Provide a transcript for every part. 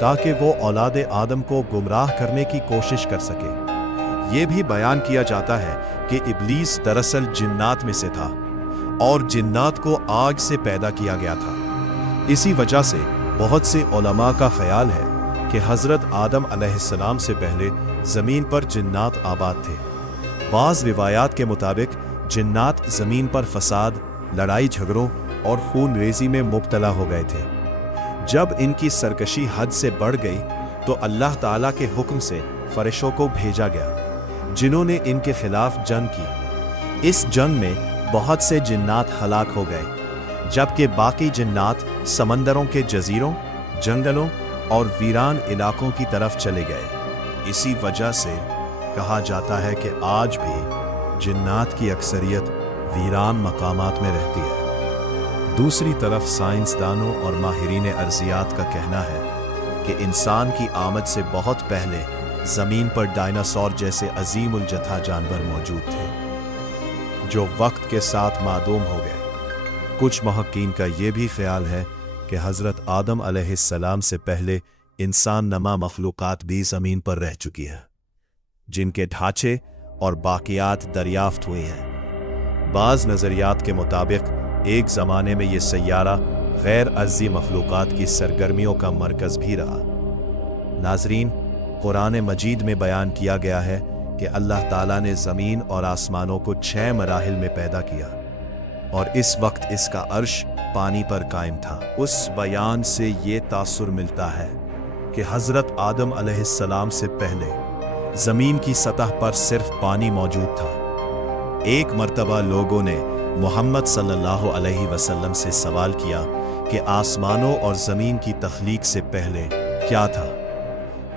تاکہ وہ اولاد آدم کو گمراہ کرنے کی کوشش کر سکے۔ یہ بھی بیان کیا جاتا ہے کہ ابلیس دراصل جنات میں سے تھا اور جنات کو آگ سے پیدا کیا گیا تھا۔ اسی وجہ سے بہت سے علماء کا خیال ہے کہ حضرت آدم علیہ السلام سے پہلے زمین پر جنات آباد تھے۔ بعض روایات کے مطابق جنات زمین پر فساد، لڑائی جھگڑوں اور خون ریزی میں مبتلا ہو گئے تھے۔ جب ان کی سرکشی حد سے بڑھ گئی تو اللہ تعالیٰ کے حکم سے فرشتوں کو بھیجا گیا، جنہوں نے ان کے خلاف جنگ کی۔ اس جنگ میں بہت سے جنات ہلاک ہو گئے، جبکہ باقی جنات سمندروں کے جزیروں، جنگلوں اور ویران علاقوں کی طرف چلے گئے۔ اسی وجہ سے کہا جاتا ہے کہ آج بھی جنات کی اکثریت ویران مقامات میں رہتی ہے۔ دوسری طرف سائنسدانوں اور ماہرین ارضیات کا کہنا ہے کہ انسان کی آمد سے بہت پہلے زمین پر ڈائناسور جیسے عظیم الجتھا جانور موجود تھے، جو وقت کے ساتھ معدوم ہو گئے۔ کچھ محققین کا یہ بھی خیال ہے کہ حضرت آدم علیہ السلام سے پہلے انسان نما مخلوقات بھی زمین پر رہ چکی ہے، جن کے ڈھانچے اور باقیات دریافت ہوئی ہیں۔ بعض نظریات کے مطابق ایک زمانے میں یہ سیارہ غیر ارضی مخلوقات کی سرگرمیوں کا مرکز بھی رہا۔ ناظرین، قرآن مجید میں بیان کیا گیا ہے کہ اللہ تعالیٰ نے زمین اور آسمانوں کو 6 مراحل میں پیدا کیا، اور اس وقت اس کا عرش پانی پر قائم تھا۔ اس بیان سے یہ تاثر ملتا ہے کہ حضرت آدم علیہ السلام سے پہلے زمین کی سطح پر صرف پانی موجود تھا۔ ایک مرتبہ لوگوں نے محمد صلی اللہ علیہ وسلم سے سوال کیا کہ آسمانوں اور زمین کی تخلیق سے پہلے کیا تھا؟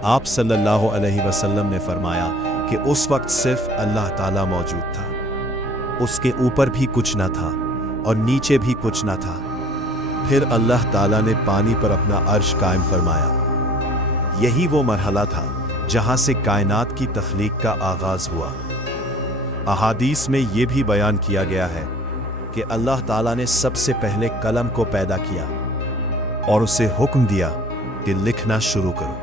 آپ صلی اللہ علیہ وسلم نے فرمایا کہ اس وقت صرف اللہ تعالیٰ موجود تھا، اس کے اوپر بھی کچھ نہ تھا اور نیچے بھی کچھ نہ تھا۔ پھر اللہ تعالیٰ نے پانی پر اپنا عرش قائم فرمایا۔ یہی وہ مرحلہ تھا جہاں سے کائنات کی تخلیق کا آغاز ہوا۔ احادیث میں یہ بھی بیان کیا گیا ہے کہ اللہ تعالیٰ نے سب سے پہلے قلم کو پیدا کیا اور اسے حکم دیا کہ لکھنا شروع کرو۔